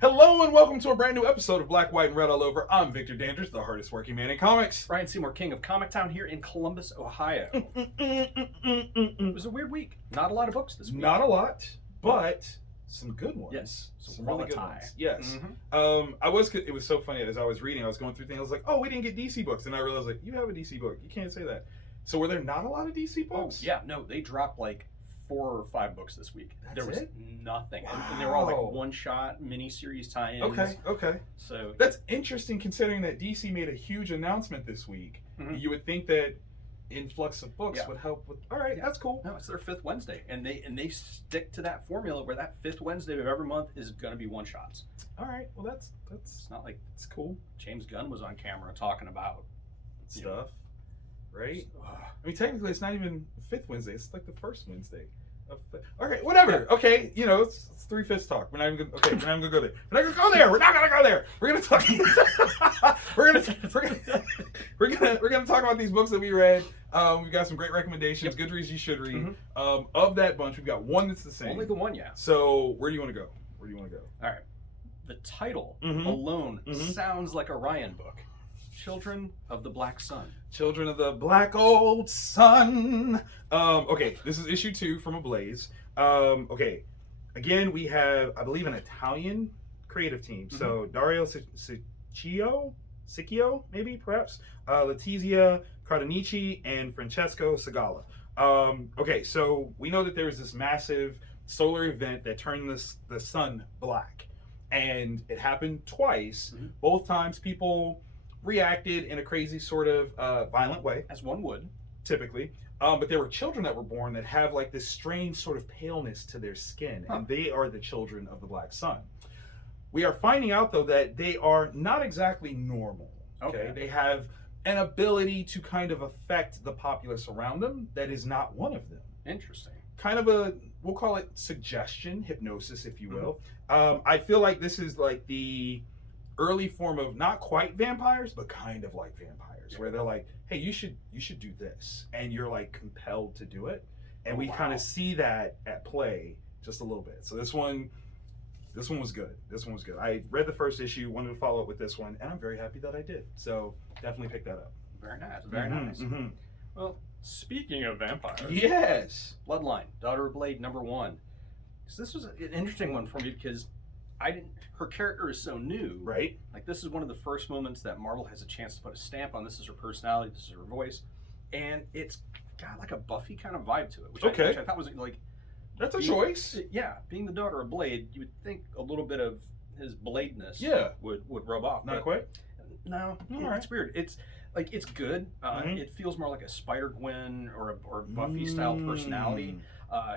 Hello and welcome to a brand new episode of Black, White, and Red All Over. I'm Victor Dandridge, the hardest working man in comics. Ryan Seymour, king of Comic Town here in Columbus, Ohio. It was a weird week. Not a lot of books this week. Not a lot, but some good ones. Yes, some really good quality. ones. Yes. Mm-hmm. It was so funny as I was reading, I was going through things, I was like, oh, we didn't get DC books. And I realized, like, you have a DC book. You can't say that. So were there not a lot of DC books? Oh, yeah, no, they dropped like 4 or 5 books this week. That's there was it? Nothing. Wow. And they were all like one-shot miniseries tie-ins. Okay. So That's interesting considering that DC made a huge announcement this week. Mm-hmm. You would think that influx of books would help with. All right, that's cool. No, it's their 5th Wednesday, and they stick to that formula where that 5th Wednesday of every month is going to be one-shots. All right, well that's It's not like it's cool James Gunn was on camera talking about stuff, right? I mean, technically, it's not even the 5th Wednesday. It's like the first Wednesday. Okay, whatever. Okay, it's 3/5 talk. We're not even gonna go there. We're not gonna go there. We're not gonna go there. We're gonna talk. we're gonna talk about these books that we read. We've got some great recommendations. Good reads you should read. Mm-hmm. Of that bunch, we've got one that's the same. Only the one, yeah. So where do you want to go? All right. The title Mhm. alone Mhm. sounds like a Ryan book. Children of the Black Sun. Children of the Black Old Sun. Okay, this is issue 2 from ABLAZE. Okay, again, we have, I believe, an Italian creative team. So Dario Sicchio, maybe, perhaps, Letizia Cardanici, and Francesco Segala. Okay, so we know that there was this massive solar event that turned the sun black. And it happened twice. Mm-hmm. Both times people reacted in a crazy sort of violent way, As one would. typically. But there were children that were born that have like this strange sort of paleness to their skin, and they are the children of the Black Sun. We are finding out, though, that they are not exactly normal. Okay? They have an ability to kind of affect the populace around them that is not one of them. Interesting. Kind of we'll call it suggestion, hypnosis, if you will. I feel like this is like the early form of not quite vampires, but kind of like vampires, where they're like, hey, you should do this, and you're like compelled to do it. And we kind of see that at play just a little bit. So this one was good. I read the first issue, wanted to follow up with this one, and I'm very happy that I did. So definitely pick that up. Very nice. Very nice. Mm-hmm. Well, speaking of vampires. Yes. Bloodline, Daughter of Blade, #1. So this was an interesting one for me because her character is so new. Right. Like, this is one of the first moments that Marvel has a chance to put a stamp on. This is her personality, this is her voice. And it's got like a Buffy kind of vibe to it, which I thought was like... That's a choice. Yeah, being the daughter of Blade, you would think a little bit of his Bladeness would rub off. Not quite? No, it's weird. It's like, it's good. It feels more like a Spider-Gwen or a Buffy-style personality.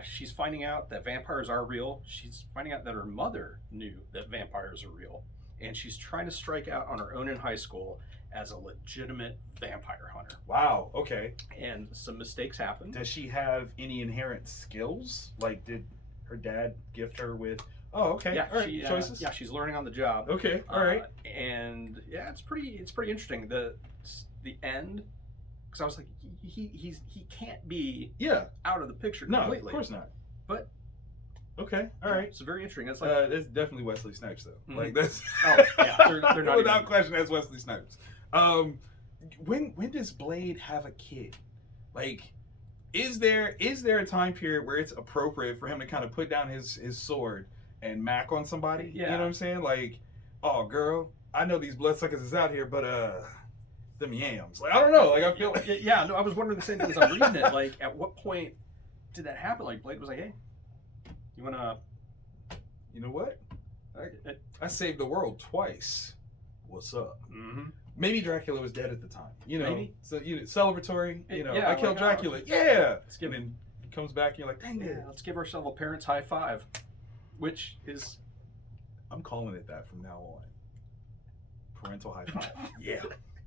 She's finding out that vampires are real. She's finding out that her mother knew that vampires are real. And she's trying to strike out on her own in high school as a legitimate vampire hunter. Wow, okay. And some mistakes happen. Does she have any inherent skills? Like, did her dad gift her with... Oh, okay. Yeah, all right. Choices? Yeah, she's learning on the job. Okay, all right. And yeah, it's pretty interesting. The end, because I was like, he can't be out of the picture completely. No, of course not. But okay, all right. It's very interesting. That's like that's definitely Wesley Snipes, though. Mm-hmm. Like that's they're not without question. That's Wesley Snipes. When does Blade have a kid? Like, is there a time period where it's appropriate for him to kind of put down his sword and mac on somebody? Yeah. You know what I'm saying? Like, oh girl, I know these bloodsuckers is out here, but them yams. Like, I don't know. Like, I feel like no, I was wondering the same thing as I'm reading it. Like, at what point did that happen? Like, Blade was like, hey, you wanna? You know what? I saved the world twice. What's up? Mm-hmm. Maybe Dracula was dead at the time. Maybe. So celebratory. I killed like, Dracula. Let's give him. He comes back and you're like, dang it. Let's give ourselves a parents' high five, which is. I'm calling it that from now on. Parental high five.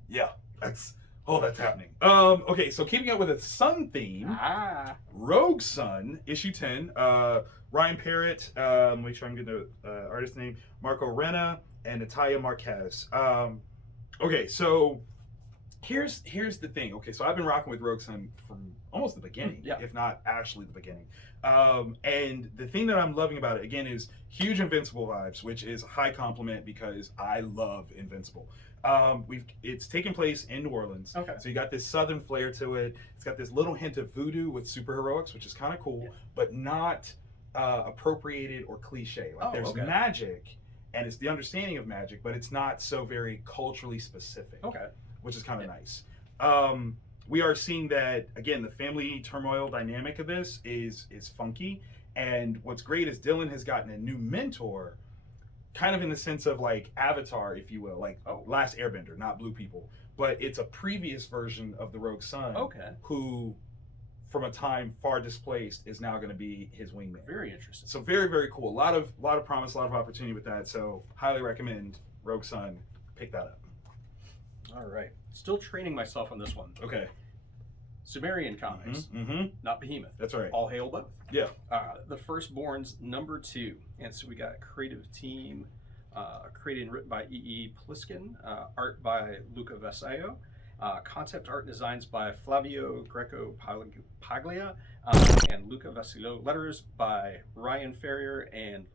Yeah. That's happening. Okay, so keeping up with the Sun theme. Rogue Sun, issue 10. Ryan Parrott, make sure I'm getting the artist name. Marco Renna and Natalia Marquez. Okay, so Here's the thing. Okay, so I've been rocking with Rogue Sun from almost the beginning, Yeah. if not actually the beginning. And the thing that I'm loving about it again is huge Invincible vibes, which is a high compliment because I love Invincible. It's taking place in New Orleans, Okay. so you got this southern flair to it. It's got this little hint of voodoo with superheroics, which is kind of cool, but not appropriated or cliche. Like there's magic, and it's the understanding of magic, but it's not so very culturally specific. Okay. Which is kind of nice. We are seeing that again. The family turmoil dynamic of this is funky, and what's great is Dylan has gotten a new mentor, kind of in the sense of like Avatar, if you will, like Last Airbender, not Blue People, but it's a previous version of the Rogue Sun. Okay. Who, from a time far displaced, is now going to be his wingman. Very interesting. So very, very cool. A lot of promise, a lot of opportunity with that. So highly recommend Rogue Sun. Pick that up. All right. Still training myself on this one. Okay. Sumerian Comics, not Behemoth. That's right. All hail both. Yeah. The Firstborns #2. And so we got a creative team, created and written by E.E. Pliskin, art by Luca Vasayo, concept art designs by Flavio Greco Paglia, and Luca Vasillo, letters by Ryan Ferrier and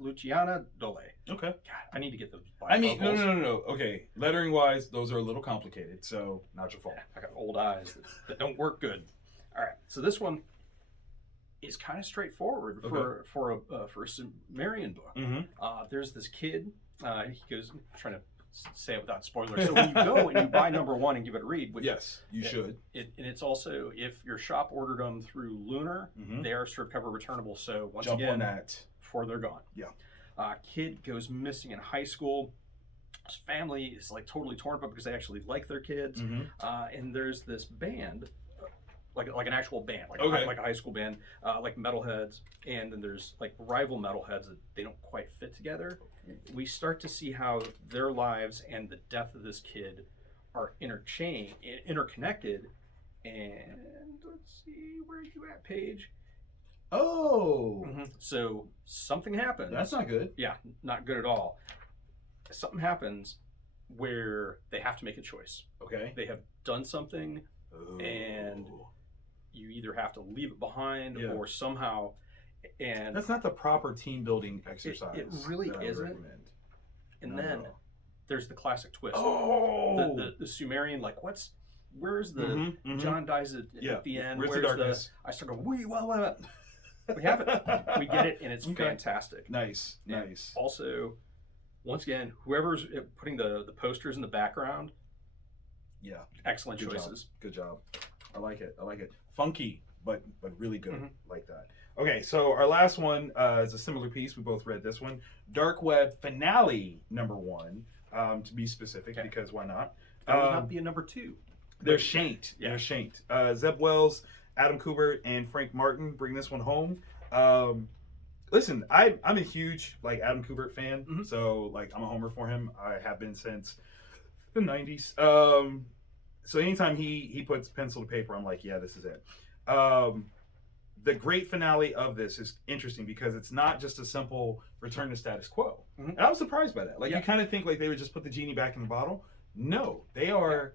Luciana Dole. Okay. God, I need to get those. I mean, no. Okay, lettering wise, those are a little complicated, so not your fault. I got old eyes that don't work good. All right, so this one is kind of straightforward for a Sumerian book. There's this kid. He goes, I'm trying to say it without spoilers. So when you go and you buy #1 and give it a read, which yes, you should. And it's also, if your shop ordered them through Lunar, they are slipcover returnable. So once jump again, on that before they're gone. Yeah. Kid goes missing in high school. His family is like totally torn apart because they actually like their kids. And there's this band, like an actual band, like a high school band, like metalheads, and then there's like rival metalheads that they don't quite fit together. We start to see how their lives and the death of this kid are interconnected. And let's see, where are you at, Paige? Oh. So something happens. That's not good. Yeah, not good at all. Something happens where they have to make a choice. Okay. They have done something, and you either have to leave it behind or somehow. And that's not the proper team building exercise. It really isn't. And then there's the classic twist. Oh, the Sumerian, like, where's the John dies at the end? Where's the darkness? I start going, we have it. We get it, and it's fantastic. Nice. Also, once again, whoever's putting the posters in the background, excellent choices. Good job. I like it. Funky, but really good. Like that. Okay, so our last one is a similar piece. We both read this one. Dark Web Finale #1, to be specific, because why not? There will not be a #2. They're shanked. Yeah. They're shanked. Zeb Wells, Adam Kubert, and Frank Martin bring this one home. Listen, I'm a huge Adam Kubert fan, so I'm a homer for him. I have been since the 90s. So anytime he puts pencil to paper, I'm like, yeah, this is it. The great finale of this is interesting because it's not just a simple return to status quo. And I was surprised by that. You kind of think they would just put the genie back in the bottle. No, they are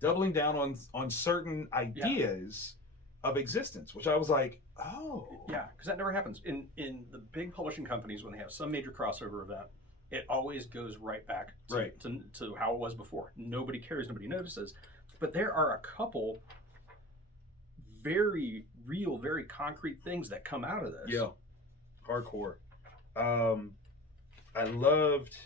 doubling down on certain ideas of existence, which I was like, oh. Yeah, because that never happens. In the big publishing companies, when they have some major crossover event, it always goes right back to how it was before. Nobody cares, nobody notices. But there are a couple very real, very concrete things that come out of this. Yeah, hardcore. I loved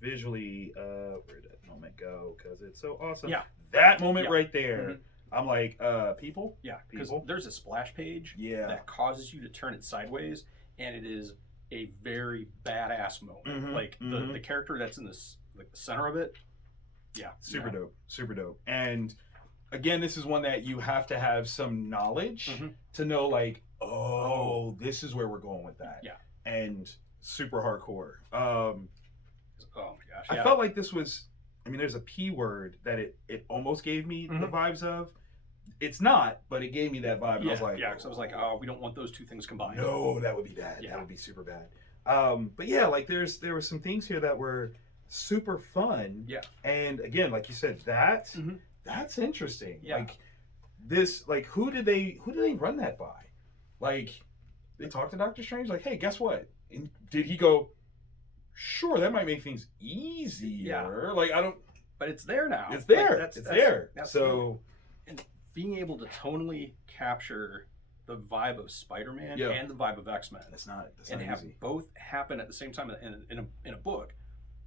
visually, where did that moment go? Because it's so awesome. Yeah. That moment right there. I'm like, people? Yeah, because there's a splash page that causes you to turn it sideways, and it is a very badass moment. The character that's in the center of it, super dope. And again, this is one that you have to have some knowledge to know, this is where we're going with that. Yeah. And super hardcore. Oh my gosh. I felt like this was, there's a P word that it almost gave me the vibes of. It's not, but it gave me that vibe. Yeah, I was like, because I was like, oh, we don't want those two things combined. No, that would be bad. Yeah. That would be super bad. But there were some things here that were super fun. Yeah. And again, like you said, that's interesting. Yeah. Like this, like who did they run that by? Like they talked to Doctor Strange, like, hey, guess what? And did he go, sure, that might make things easier. Yeah. Like I don't. But it's there now. It's there. Like, it's there. That's so, and being able to tonally capture the vibe of Spider-Man and the vibe of X-Men, that's not and have easy. both happen at the same time in a book.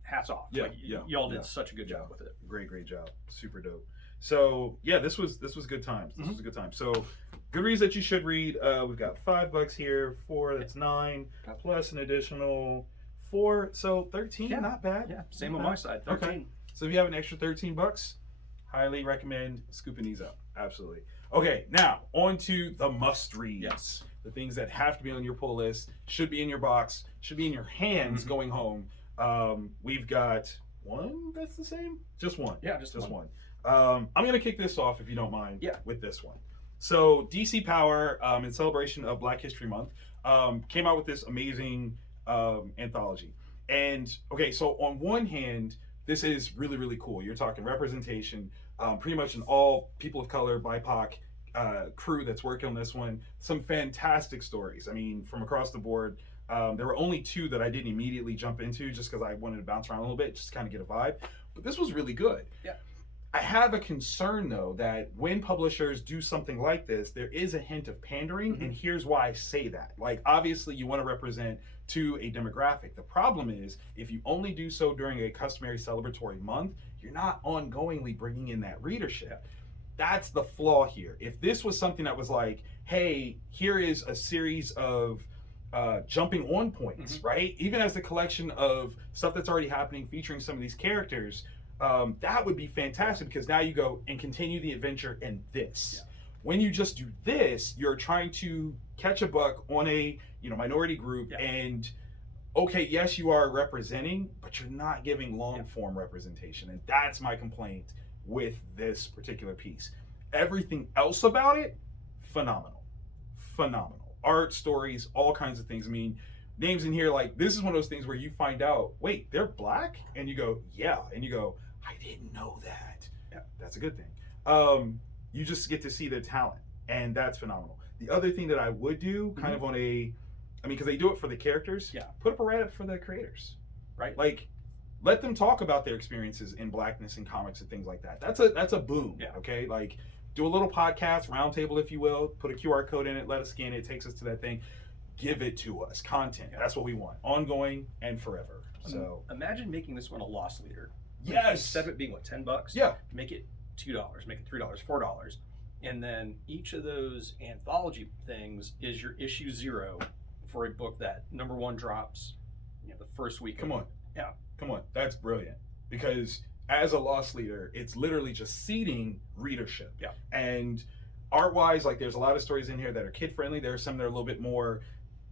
Hats off. Yeah, like, y'all did such a good job with it. Great job. Super dope. So yeah, this was good times. This was a good time. So good reads that you should read. We've got $5 here, 4, that's 9, plus an additional 4, so 13. Yeah. Not bad. Yeah, same on my side. 13. Okay. So if you have an extra $13, highly recommend scooping these up. Absolutely. Okay, now on to the must reads. Yes. The things that have to be on your pull list, should be in your box, should be in your hands going home. We've got one that's the same? Just one. Yeah, just one. I'm going to kick this off, if you don't mind, with this one. So DC Power, in celebration of Black History Month, came out with this amazing anthology. And, okay, so on one hand, this is really, really cool. You're talking representation, pretty much an all people of color, BIPOC crew that's working on this one. Some fantastic stories. I mean, from across the board. There were only 2 that I didn't immediately jump into just because I wanted to bounce around a little bit, just to kind of get a vibe. But this was really good. Yeah. I have a concern, though, that when publishers do something like this, there is a hint of pandering, and here's why I say that. Like, obviously, you want to represent to a demographic. The problem is, if you only do so during a customary celebratory month, you're not ongoingly bringing in that readership. That's the flaw here. If this was something that was like, hey, here is a series of jumping on points, right? Even as the collection of stuff that's already happening featuring some of these characters, that would be fantastic because now you go and continue the adventure in this. Yeah. When you just do this, you're trying to catch a buck on a minority group, and okay, yes, you are representing, but you're not giving long form representation, and that's my complaint with this particular piece. Everything else about it, phenomenal. Art, stories, all kinds of things. I mean, names in here, like, this is one of those things where you find out, wait, they're Black? And you go, yeah. And you go, I didn't know that. Yeah, that's a good thing. You just get to see the talent, and that's phenomenal. The other thing that I would do, kind of on because they do it for the characters, put up a write-up for the creators, right? Like, let them talk about their experiences in Blackness in comics and things like that. That's a boom, okay? Like, do a little podcast, roundtable, if you will, put a QR code in it, let us scan it, it takes us to that thing. Give it to us, content. That's what we want, ongoing and forever. So imagine making this one a loss leader. Yes. Instead of it being, $10? Yeah. Make it $2, make it $3, $4. And then each of those anthology things is your issue 0 for a book that number 1 drops, the first week. Come on. That's brilliant. Because as a loss leader, it's literally just seeding readership. Yeah. And art-wise, like, there's a lot of stories in here that are kid-friendly. There are some that are a little bit more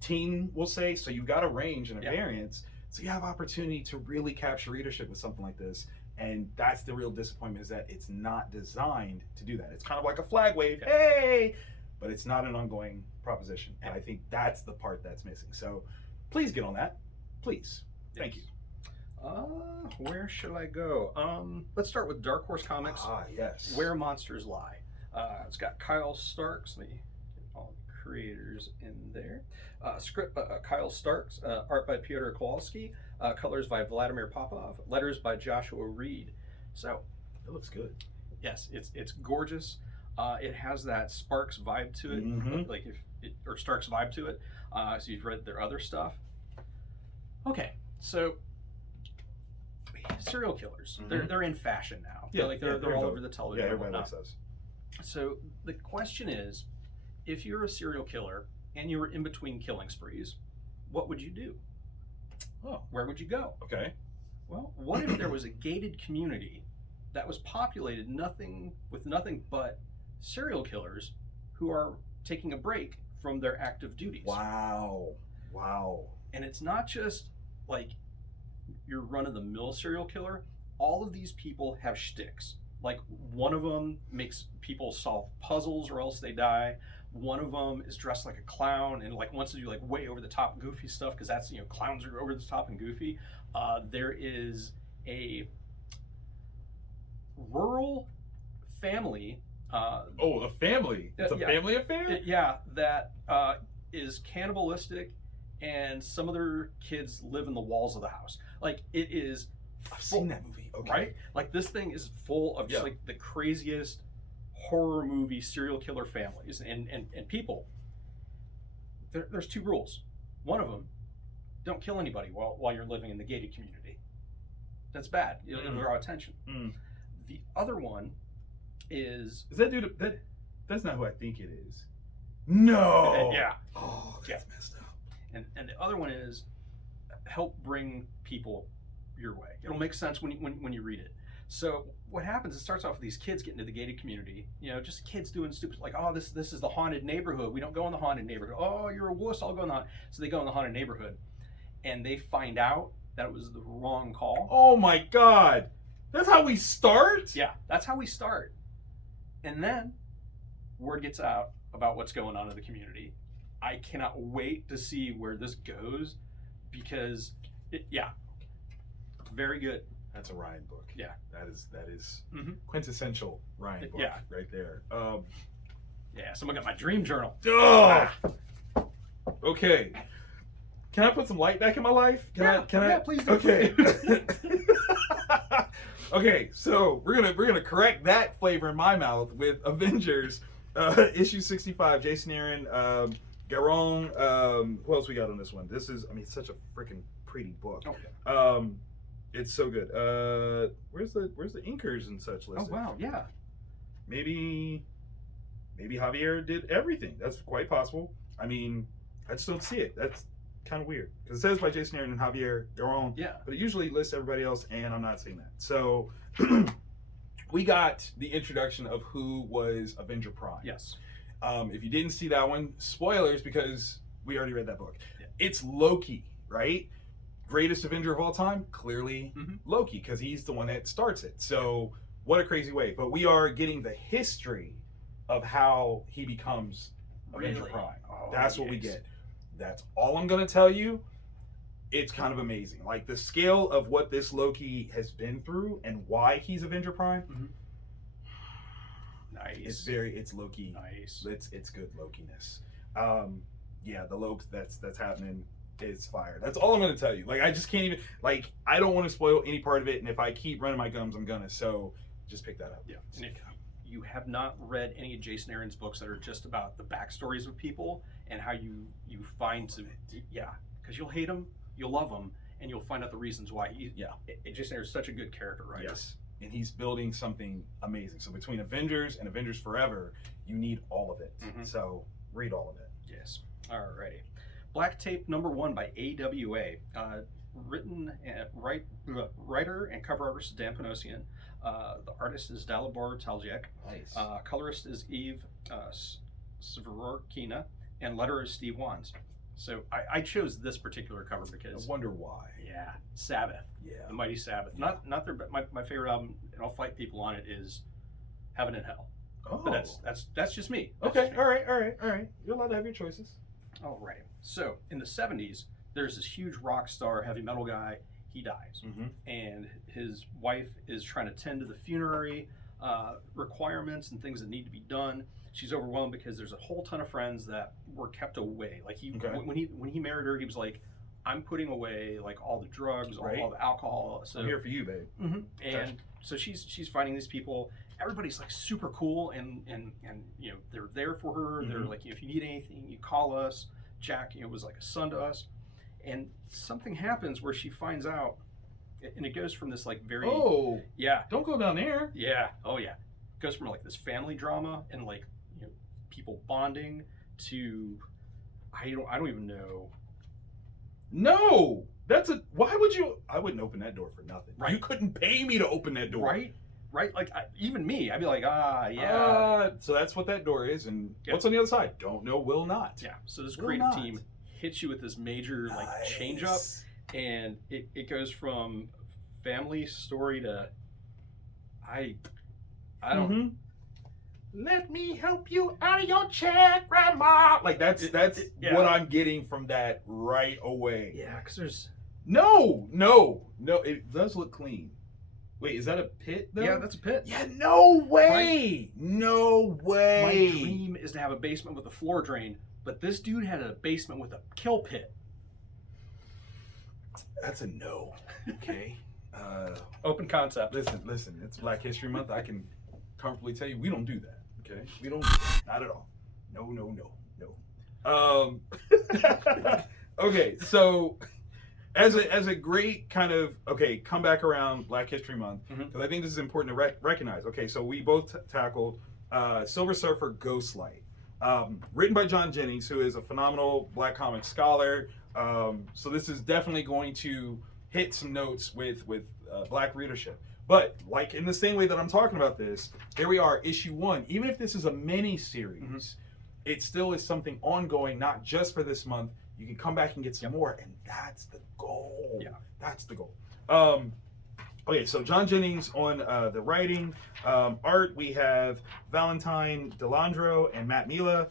teen, we'll say. So you've got a range and a variance. So you have opportunity to really capture readership with something like this. And that's the real disappointment, is that it's not designed to do that. It's kind of like a flag wave, hey, but it's not an ongoing proposition. And I think that's the part that's missing. So please get on that. Please. Thank you. Where should I go? Let's start with Dark Horse Comics. Yes. Where Monsters Lie. It's got Kyle Starks. Let me get all the creators in there. Script by Kyle Starks. Art by Piotr Kowalski. Colors by Vladimir Popov. Letters by Joshua Reed. So it looks good. Yes, it's gorgeous. It has that Sparks vibe to it, like or Starks vibe to it. So you've read their other stuff. Okay, so serial killers. They're in fashion now. Yeah, they're all over the television. Yeah, everybody likes those. So the question is, if you're a serial killer and you were in between killing sprees, what would you do? Oh, where would you go? Okay. Well, what if there was a gated community that was populated with nothing but serial killers who are taking a break from their active duties? Wow. And it's not just like your run-of-the-mill serial killer. All of these people have shticks. Like, one of them makes people solve puzzles or else they die. One of them is dressed like a clown and like wants to do like way over the top goofy stuff because that's, clowns are over the top and goofy. There is a rural family. A family. It's a family affair? That is cannibalistic, and some of their kids live in the walls of the house. Like, it is. I've seen that movie. Okay. Right? Like, this thing is full of just like the craziest horror movie serial killer families and people. There's 2 rules. One of them, don't kill anybody while you're living in the gated community. That's bad. It'll draw attention. The other one is that dude? That's not who I think it is. No. Yeah. Oh, that's messed up. And the other one is help bring people your way. It'll make sense when you read it. So what happens? It starts off with these kids getting to the gated community. Just kids doing stupid, like, oh, this is the haunted neighborhood. We don't go in the haunted neighborhood. Oh, you're a wuss. I'll go in the haunted. So they go in the haunted neighborhood, and they find out that it was the wrong call. Oh my God, that's how we start. Yeah, that's how we start. And then word gets out about what's going on in the community. I cannot wait to see where this goes, because very good. That's a Ryan book. Yeah, that is quintessential Ryan book. Right there. Someone got my dream journal. Okay. Can I put some light back in my life? Can I? Please do. Okay. Okay, so we're gonna correct that flavor in my mouth with Avengers, issue 65. Jason Aaron, Garon. Who else we got on this one? This is, it's such a freaking pretty book. Okay. It's so good. Where's the inkers and such listed? Oh wow, yeah. Maybe Javier did everything. That's quite possible. I just don't see it. That's kind of weird, because it says by Jason Aaron and Javier Garon. Yeah. But it usually lists everybody else, and I'm not seeing that. So we got the introduction of who was Avenger Prime. Yes. If you didn't see that one, spoilers, because we already read that book. Yeah. It's Loki, right? Greatest Avenger of all time? Clearly Loki, because he's the one that starts it. So what a crazy way. But we are getting the history of how he becomes Avenger Prime. Oh, that's what we get. That's all I'm going to tell you. It's kind of amazing. Like, the scale of what this Loki has been through and why he's Avenger Prime. Nice. It's Loki. Nice. It's good Loki-ness. The Loki that's happening is fire. That's all I'm going to tell you. Like, I just can't even, like, I don't want to spoil any part of it, and if I keep running my gums, I'm gonna. So just pick that up. Yeah. And if you have not read any of Jason Aaron's books that are just about the backstories of people and how you find some, because you'll hate them, you'll love them, and you'll find out the reasons why. Jason Aaron's such a good character writer. Yes. And he's building something amazing. So between Avengers and Avengers Forever, you need all of it. So read all of it. Yes. Alrighty. Black Tape #1 by AWA. Written writer and cover artist is Dan Panosian. The artist is Dalibor Taljek. Nice. Colorist is Eve Svorkina, and letterer is Steve Wands. So I chose this particular cover because I wonder why. Yeah, Sabbath. Yeah, the Mighty Sabbath. Yeah. Not their my favorite album, and I'll fight people on it, is Heaven and Hell. Oh, but that's just me. That's okay. just me. All right. You're allowed to have your choices. All right. So in the 70s, there's this huge rock star, heavy metal guy. He dies, and his wife is trying to tend to the funerary requirements and things that need to be done. She's overwhelmed because there's a whole ton of friends that were kept away. Like when he married her, he was like, "I'm putting away like all the drugs, all the alcohol. So I'm here for you, babe." And so she's finding these people. Everybody's like super cool, and they're there for her. They're like, if you need anything, you call us. Jack, was like a son to us. And something happens where she finds out, and it goes from this like very don't go down there. It goes from like this family drama and like people bonding to I don't even know. No, why would you? I wouldn't open that door for nothing. Right. You couldn't pay me to open that door. Right. Like even me, I'd be like, so that's what that door is, and what's on the other side? Don't know. Will not. Yeah. So this creative team hits you with this major like change up, and it goes from family story to I don't. Let me help you out of your chair, Grandma. Like that's what I'm getting from that right away. Yeah, because there's No. It does look clean. Wait, is that a pit though? Yeah, that's a pit. Yeah, no way. Right? No way. My dream is to have a basement with a floor drain, but this dude had a basement with a kill pit. That's a no. Okay. Open concept. Listen. It's Black History Month. I can comfortably tell you we don't do that. Okay, we don't. Not at all. No. Okay, so as a great kind of come back around Black History Month, because I think this is important to recognize. Okay, so we both tackled Silver Surfer Ghostlight, written by John Jennings, who is a phenomenal Black comic scholar. So this is definitely going to hit some notes with Black readership. But like in the same way that I'm talking about this, here we are, issue 1. Even if this is a mini series, it still is something ongoing, not just for this month. You can come back and get some more, and that's the goal. Yeah, that's the goal. Okay, so John Jennings on the writing. Art, we have Valentine Delandro and Matt Mila.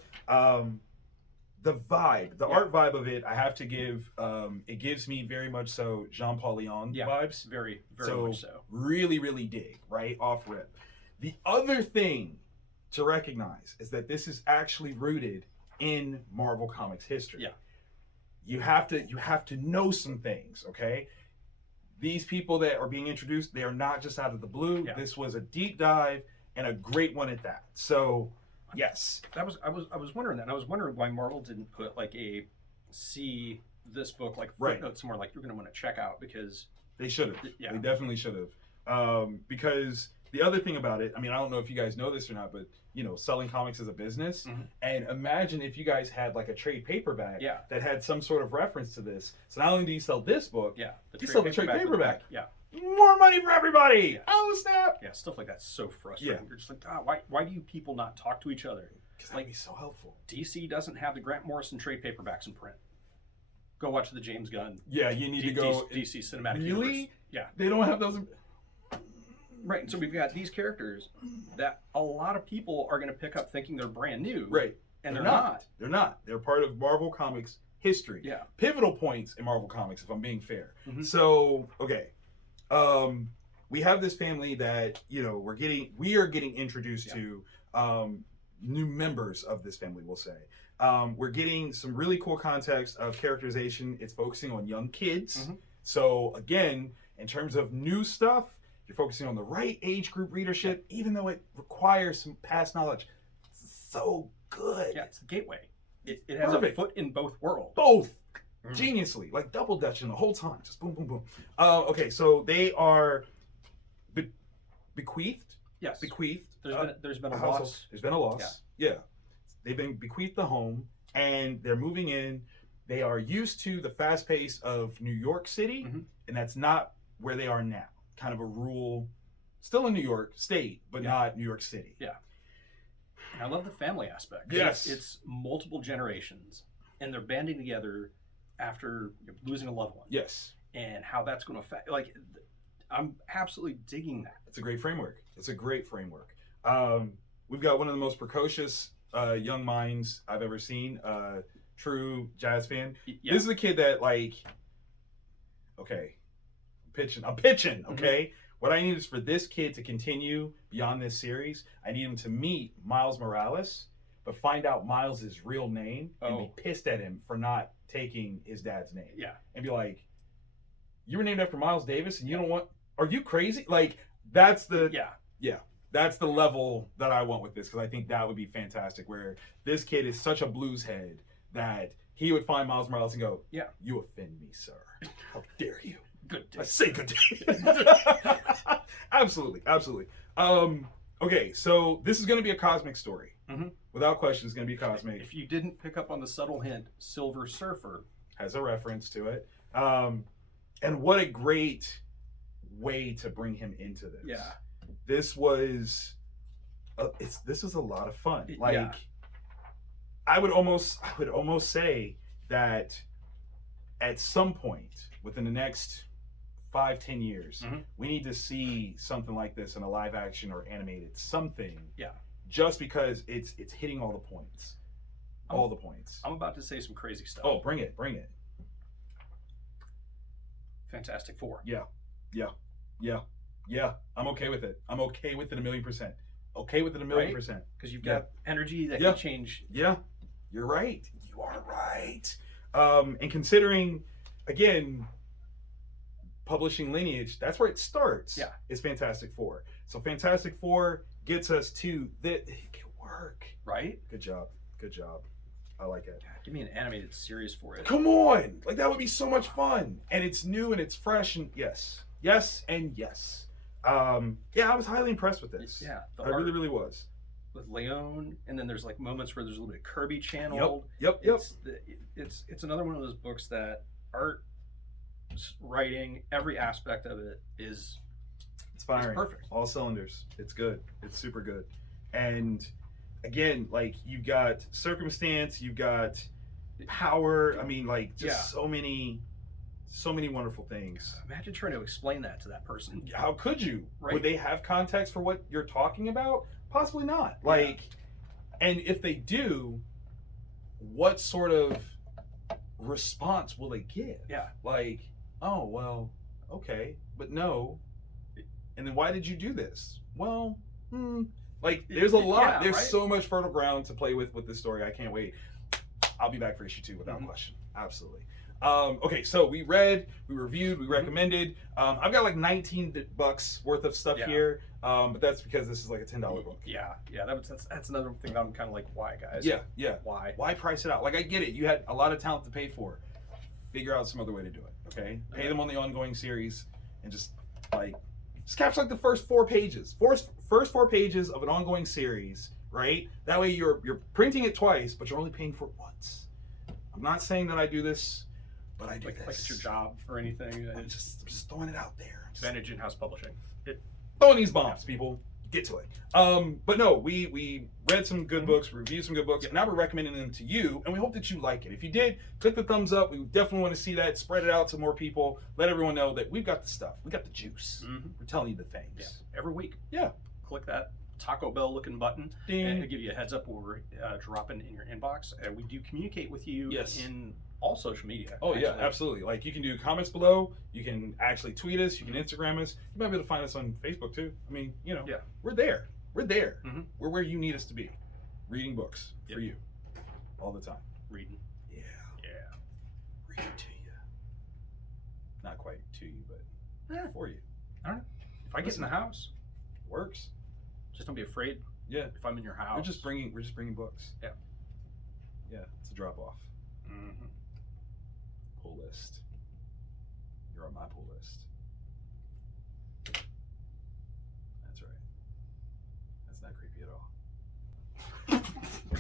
The vibe, art vibe of it, I have to give, it gives me very much so Jean-Paul Leon vibes. Very much so. Really, really dig, right? Off rip. The other thing to recognize is that this is actually rooted in Marvel Comics history. Yeah. You have to know some things, okay? These people that are being introduced, they are not just out of the blue. Yeah. This was a deep dive and a great one at that. So yes, I was wondering that. And I was wondering why Marvel didn't put like a see this book like footnote somewhere like you're going to want to check out, because they should have. Yeah. They definitely should have. Because the other thing about it, I mean, I don't know if you guys know this or not, but you know, selling comics is a business. And imagine if you guys had like a trade paperback that had some sort of reference to this. So not only do you sell this book, you sell the trade paperback. Yeah. More money for everybody. Yes. Oh snap! Yeah, stuff like that's so frustrating. You're just like, why do you people not talk to each other? Because that'd be so helpful. DC doesn't have the Grant Morrison trade paperbacks in print. Go watch the James Gunn. Yeah, you need to go DC Cinematic Universe. Really? Yeah, they don't have those. Right, and so we've got these characters that a lot of people are going to pick up thinking they're brand new. Right, and they're not. They're not. They're part of Marvel Comics history. Yeah, pivotal points in Marvel Comics, if I'm being fair. So okay. We have this family that, you know, we are getting introduced to new members of this family, we'll say. We're getting some really cool context of characterization. It's focusing on young kids. So again, in terms of new stuff, you're focusing on the right age group readership, even though it requires some past knowledge. It's so good. Yeah, it's the gateway. It has a foot in both worlds. Both. Geniusly, like double dutching the whole time, just boom, boom, boom. Okay, so they are bequeathed. Yes, bequeathed. There's been a loss. There's been a loss. Yeah, they've been bequeathed the home, and they're moving in. They are used to the fast pace of New York City, and that's not where they are now. Kind of a rural, still in New York State, but not New York City. Yeah. And I love the family aspect. Yes, it's multiple generations, and they're banding together after losing a loved one. Yes. And how that's going to affect, like, I'm absolutely digging that. It's a great framework. It's a great framework. We've got one of the most precocious young minds I've ever seen. True jazz fan. Yeah. This is a kid that, like, okay, I'm pitching, okay? What I need is for this kid to continue beyond this series. I need him to meet Miles Morales, but find out Miles' real name and be pissed at him for not taking his dad's name. Yeah. And be like, you were named after Miles Davis and you don't want, are you crazy? Like, that's the, that's the level that I want with this, because I think that would be fantastic, where this kid is such a blues head that he would find Miles Morales and go, you offend me, sir. How dare you? Good day. I say good day. Absolutely. Okay, so this is going to be a cosmic story. Without question, it's going to be cosmic. If you didn't pick up on the subtle hint, Silver Surfer has a reference to it. And what a great way to bring him into this. Yeah. This was a lot of fun. I would almost say that at some point within the next 5-10 years, we need to see something like this in a live action or animated something. Yeah. Just because it's hitting all the points. All the points. I'm about to say some crazy stuff. Oh, bring it. Fantastic Four. Yeah. I'm okay with it. I'm okay with it 1,000,000%. Okay with it 1,000,000%. Because you've got energy that Yeah. can change. Yeah, you're right. You are right. And considering, again, publishing lineage, that's where it starts. Yeah. Is Fantastic Four. So Fantastic Four gets us to that. It can work. Right? Good job. Good job. I like it. God, give me an animated series for it. Come on, like that would be so much fun, and it's new and it's fresh, and yes, and yes. Yeah, I was highly impressed with this. Yeah, the I really, really was. With Leon, and then there's like moments where there's a little bit of Kirby channeled. Yep. It's another one of those books that art, writing, every aspect of it is It's firing. It's perfect. All cylinders. It's good. It's super good. And again, like you've got circumstance, you've got power. I mean, like just so many wonderful things. Imagine trying to explain that to that person. How could you? Right. Would they have context for what you're talking about? Possibly not. Like, and if they do, what sort of response will they give? Yeah. Like, oh, well, okay, but no. And then why did you do this? Well, like there's a lot. Yeah, there's right? so much fertile ground to play with this story. I can't wait. I'll be back for issue 2 without question. Absolutely. Okay, so we read, we reviewed, we recommended. I've got like $19 worth of stuff here, but that's because this is like a $10 book. Yeah. That's another thing that I'm kind of like, why, guys? Yeah. Why price it out? Like I get it. You had a lot of talent to pay for. Figure out some other way to do it. Okay, pay them on the ongoing series, and just capture like the first 4 pages. First 4 pages of an ongoing series, right? That way you're printing it twice, but you're only paying for it once. I'm not saying that I do this. But I do this. Like it's your job or anything. I'm just throwing it out there. Advantage in-house publishing. Throwing these bombs, people. Get to it. But no, we read some good books, reviewed some good books, and now we're recommending them to you, and we hope that you like it. If you did, click the thumbs up. We definitely want to see that. Spread it out to more people. Let everyone know that we've got the stuff. We got the juice. We're telling you the things. Yeah. Every week. Yeah. Click that Taco Bell looking button, Ding. and it'll give you a heads up when we're dropping in your inbox. And we do communicate with you in all social media. Oh, yeah, absolutely. Like, you can do comments below. You can actually tweet us. You can Instagram us. You might be able to find us on Facebook, too. I mean, we're there. We're there. We're where you need us to be. Reading books for you all the time. Reading. Yeah. Read it to you. Not quite to you, but for you. I don't know. If I get in the house, works. Just don't be afraid. Yeah. If I'm in your house, We're just bringing books. Yeah. It's a drop off. Pull list. You're on my pull list. That's right. That's not creepy at all.